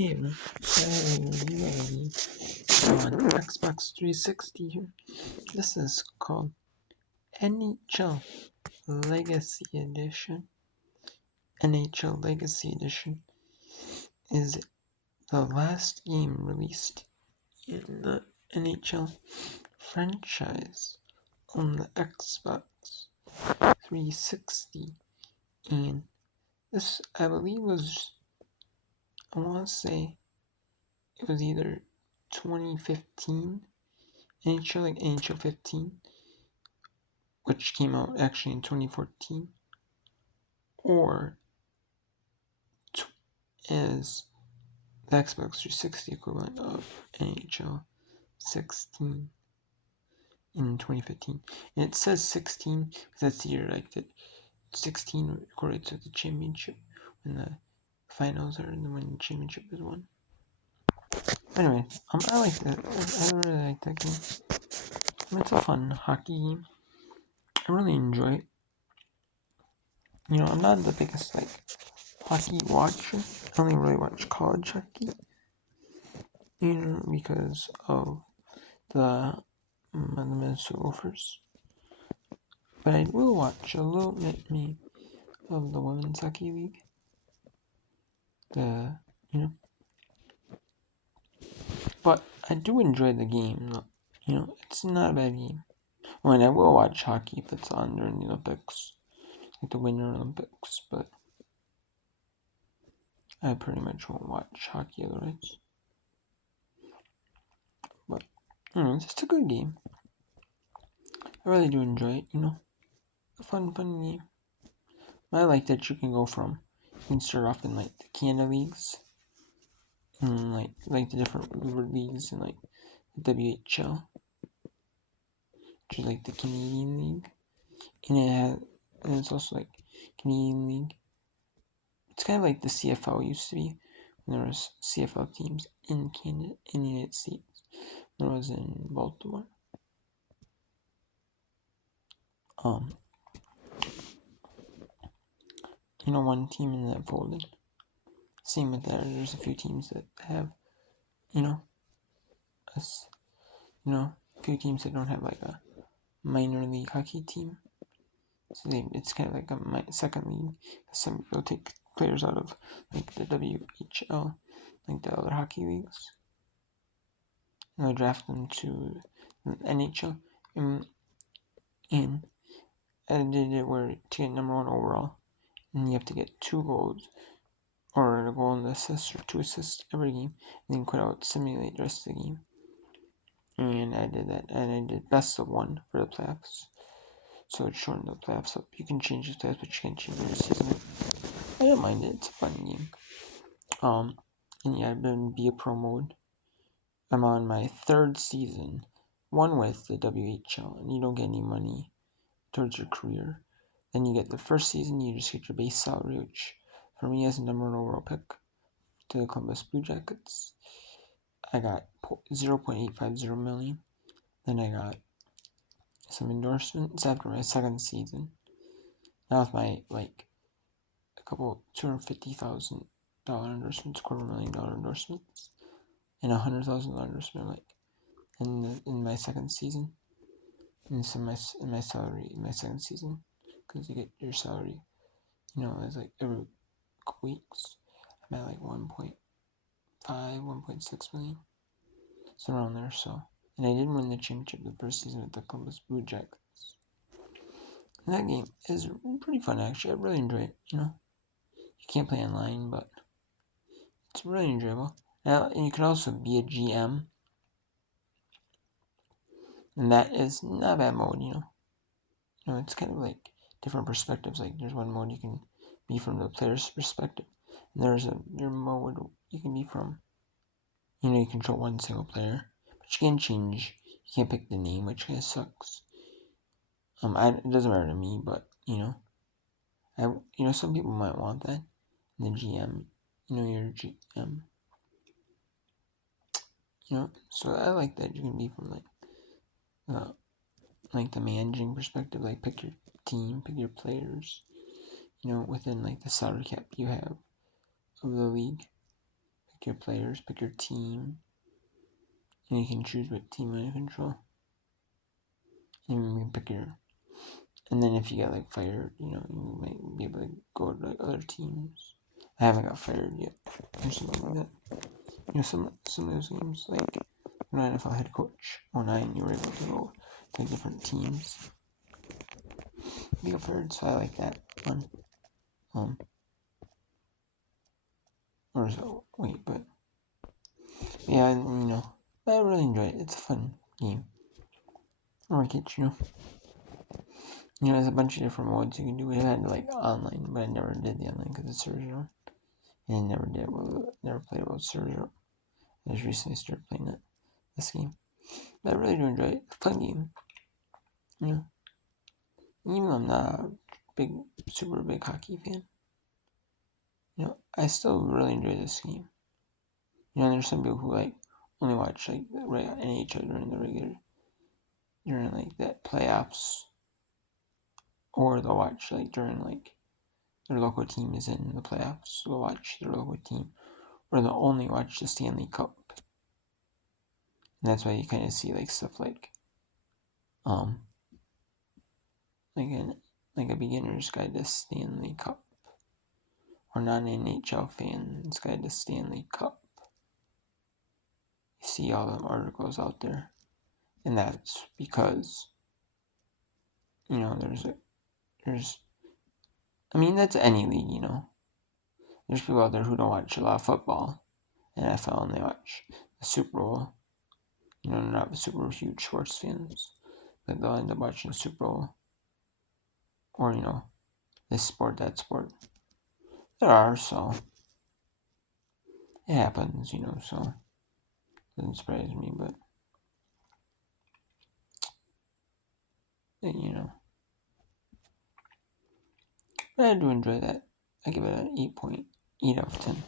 Here, I will review a game on Xbox 360 here. This is called NHL Legacy Edition. NHL Legacy Edition is the last game released in the NHL franchise on the Xbox 360. And this, I believe, I want to say, it was either 2015 NHL, like NHL 15, which came out actually in 2014, or is the Xbox 360 equivalent of NHL 16 in 2015. And it says 16 because that's the year like that 16 recorded to the championship when the finals are and when the championship is won. Anyway, I like that. I really like that game. It's a fun hockey game. I really enjoy it. You know, I'm not the biggest hockey watcher. I only really watch college hockey. You know, because of the Minnesota Gophers. But I will watch a little bit maybe of the Women's Hockey League. But I do enjoy the game. You know, it's not a bad game. I mean, I will watch hockey if it's on during the Olympics, like the Winter Olympics, but I pretty much won't watch hockey otherwise. But, it's just a good game. I really do enjoy it, you know. A fun game. I like that you can start off in the Canada leagues, and like the different leagues in the WHL, which is the Canadian League, and it's also Canadian League. It's kind of like the CFL used to be when there was CFL teams in Canada, in the United States. There was in Baltimore. One team in that folded. Same with that. There's a few teams that have, a few teams that don't have a minor league hockey team. So it's kind of like a second league. Some people take players out of the WHL, the other hockey leagues, and they'll draft them to the NHL. And I did it where to get number 1 overall, and you have to get 2 goals, or a goal and assist, or 2 assists every game, and then quit out, simulate the rest of the game. And I did that, and I did best of 1 for the playoffs. So it shortened the playoffs up. You can change the playoffs, but you can't change the season. I don't mind it. It's a fun game. And yeah, I've been via pro mode. I'm on my 3rd season, 1 with the WHL, and you don't get any money towards your career. Then you get the 1st season, you just get your base salary, which for me as a number 1 overall pick to the Columbus Blue Jackets, I got $0.850 million. Then I got some endorsements after my 2nd season. Now with my a couple $250,000 endorsements, $250,000 endorsements, and $100,000 endorsement in my 2nd season. And so in my salary in my 2nd season, because you get your salary, as every couple weeks. I'm at 1.5, 1.6 million, so around there. So, and I did win the championship the 1st season with the Columbus Blue Jackets. And that game is pretty fun, actually. I really enjoy it. You can't play online, but it's really enjoyable. Now, and you can also be a GM, and that is not a bad mode. It's kind of different perspectives. There's one mode you can be from the player's perspective, and there's your mode you can be from. You control one single player, but you can't change. You can't pick the name, which kind of sucks. It doesn't matter to me, but some people might want that. And the GM, your GM. So I like that you can be from the managing perspective, pick your team, pick your players, within the salary cap you have of the league, pick your players, pick your team, and you can choose what team you control. And you can pick your, and then if you get like fired, you might be able to go to like other teams. I haven't got fired yet, or something like that. Some of those games, like NFL head coach 09, you were able to go to different teams. You got fired, so I like that one. Or so, wait, but yeah, I really enjoy it. It's a fun game. I like it, there's a bunch of different modes you can do. It had like online, but I never did the online because it's servers on. And I never played it with servers on. I just recently started playing this game. But I really do enjoy it. It's a fun game. Even though I'm not a super big hockey fan, I still really enjoy this game. There's some people who like only watch like the NHL during like that playoffs, or they'll watch like during like their local team is in the playoffs. They'll watch their local team, or they'll only watch the Stanley Cup. And that's why you kind of see like stuff like like a beginner's guide to Stanley Cup, or non-NHL fan's guide to Stanley Cup. You see all them articles out there, and that's because that's any league. There's people out there who don't watch a lot of football, NFL, and they watch the Super Bowl. They're not super huge sports fans, but they'll end up watching the Super Bowl, or this sport, that sport. There are, so it happens, so it doesn't surprise me, but but I do enjoy that. I give it an 8.8 out of 10.